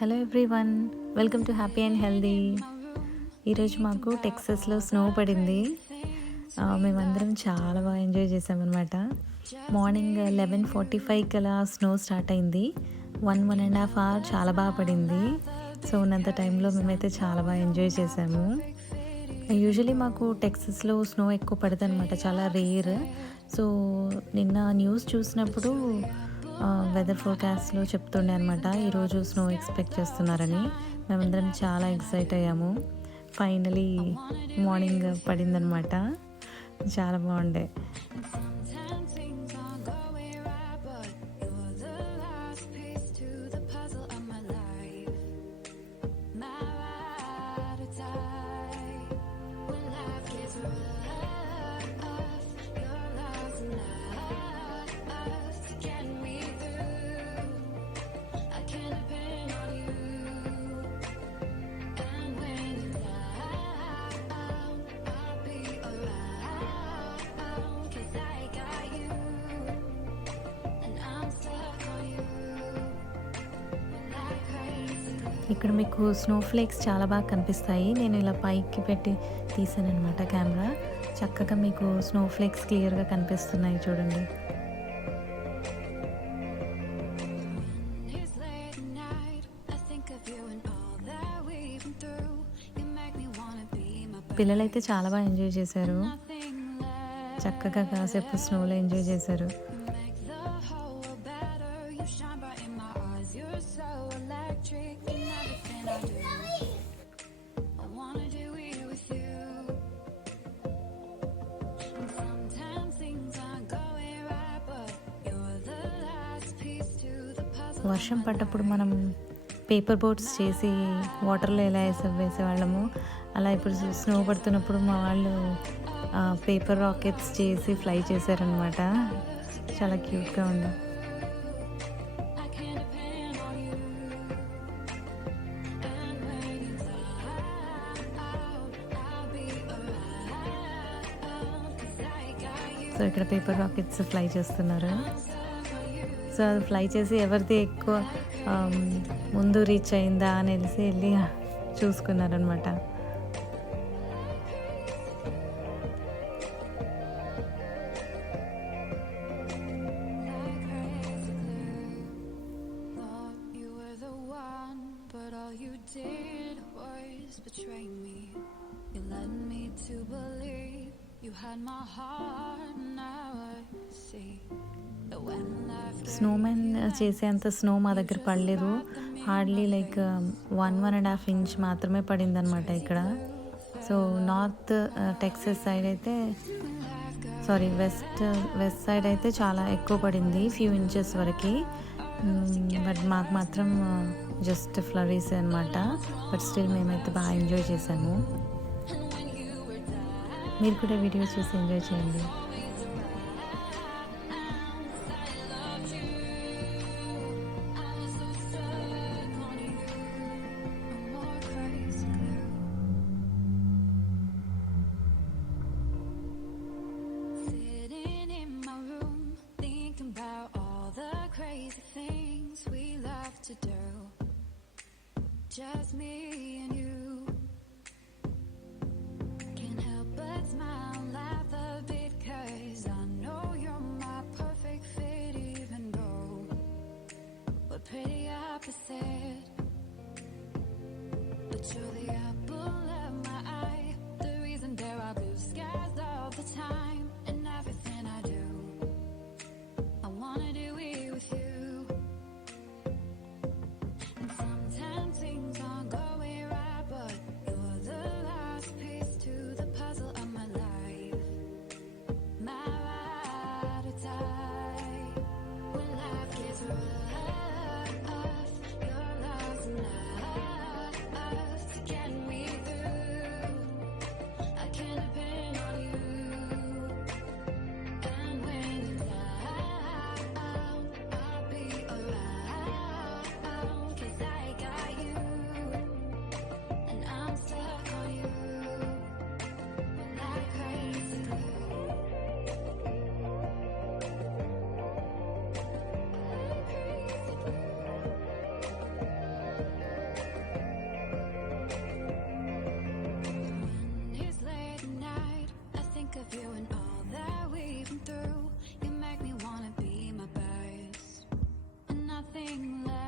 Hello everyone, welcome to happy and healthy. ఈరోజు మాకు టెక్సస్లో స్నో పడింది. మేమందరం చాలా బాగా ఎంజాయ్ చేసామన్నమాట. మార్నింగ్ 11:45 అలా స్నో స్టార్ట్ అయింది. 1.5 అవర్ చాలా బాగా పడింది. సో ఉన్నంత టైంలో మేమైతే చాలా బాగా ఎంజాయ్ చేసాము. యూజువలీ మాకు టెక్సస్లో స్నో ఎక్కువ పడుతుంది అనమాట, చాలా రేర్. సో నిన్న న్యూస్ చూసినప్పుడు వెదర్ ఫోర్కాస్ట్లో చెప్తుండే అనమాట, ఈరోజు స్నో ఎక్స్పెక్ట్ చేస్తున్నారని. మేమందరం చాలా ఎక్సైట్ అయ్యాము. ఫైనలీ మార్నింగ్ పడిందనమాట, చాలా బాగుండే. ఇక్కడ మీకు స్నో ఫ్లేక్స్ చాలా బాగా కనిపిస్తాయి. నేను ఇలా పైకి పెట్టి తీసాను అనమాట కెమెరా. చక్కగా మీకు స్నో ఫ్లేక్స్ క్లియర్గా కనిపిస్తున్నాయి, చూడండి. పిల్లలైతే చాలా బాగా ఎంజాయ్ చేశారు. చక్కగా కాసేపు స్నోలో ఎంజాయ్ చేశారు. వర్షం పడ్డప్పుడు మనం పేపర్ బోట్స్ చేసి వాటర్లో ఎలా వేసేవాళ్ళము, అలా ఇప్పుడు స్నో పడుతున్నప్పుడు మా వాళ్ళు పేపర్ రాకెట్స్ చేసి ఫ్లై చేశారనమాట. చాలా క్యూట్గా ఉంది. సో ఇక్కడ పేపర్ రాకెట్స్ ఫ్లై చేస్తున్నారు. సో అది ఫ్లై చేసి ఎవరిది ఎక్కువ ముందు రీచ్ అయిందా అని వెళ్ళి చూసుకున్నారనమాట. స్నోమెన్ చేసేంత స్నో మా దగ్గర పడలేదు. హార్డ్లీ లైక్ 1.5 ఇంచ్ మాత్రమే పడిందనమాట ఇక్కడ. సో నార్త్ టెక్సస్ సైడ్ అయితే వెస్ట్ సైడ్ అయితే చాలా ఎక్కువ పడింది, ఫ్యూ ఇంచెస్ వరకు. బట్ మాకు మాత్రం జస్ట్ ఫ్లరీస్ అనమాట. బట్ స్టిల్ మేమైతే బాగా ఎంజాయ్ చేసాము. మీరు కూడా వీడియో చూసి ఎంజాయ్ చేయండి. Just me and you, can't help but smile, laugh a bit, 'cause I know you're my perfect fit, even though we're pretty opposite. But you're the apple of my eye, the reason there are blue skies all the time. And everything I do, I wanna do it with you. When life gets rough, you're and all that we've been through. You make me wanna be my best, and nothing less.